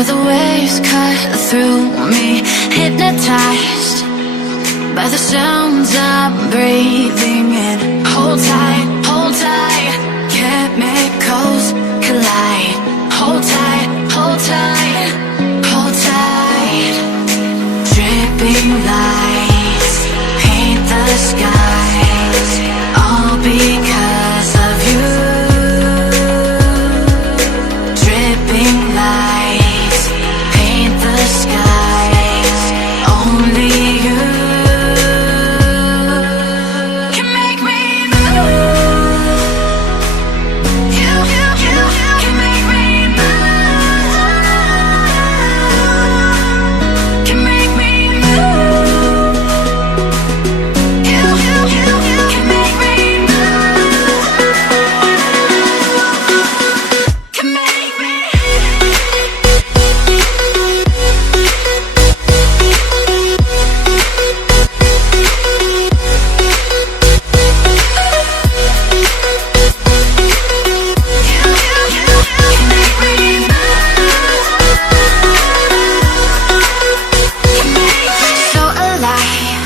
Feel the waves cut through me, hypnotized by the sounds I'm breathing in. Hold tight, chemicals collide. Hold tight, hold tight, hold tight. Dripping lights paint the skies, all because of you. Dripping lights paint the skies, only you can make me move. You can make me move. Can make me move. You can make me move. Can make me. So alive,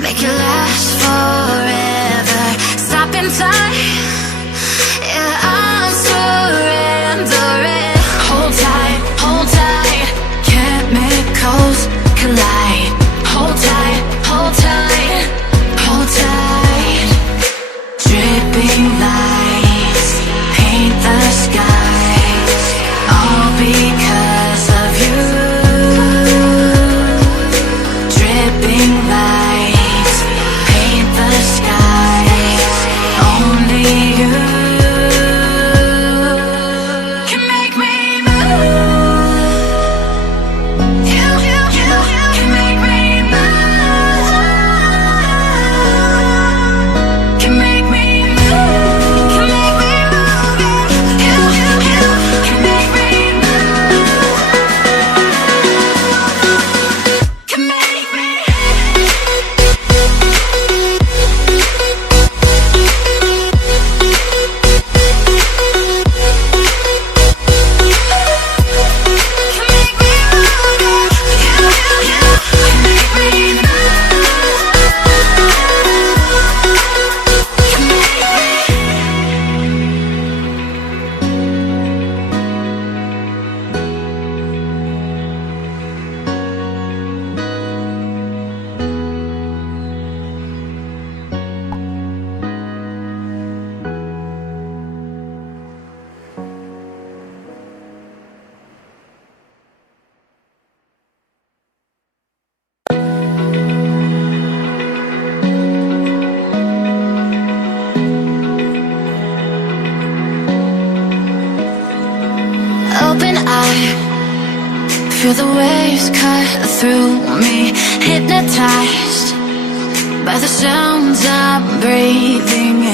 make it last forever. Stop in time, yeah, I'm surrendering. Hold tight, chemicals collide. Hold tight, hold tight, hold tight. Dripping lights paint the skies, all because of you. Dripping lights paint the skies, only you can make me move. You can make me move. Can make me move. Can make me move. You can make me move. Can make me. Open eye, feel the waves cut through me, hypnotized by the sounds I'm breathing in.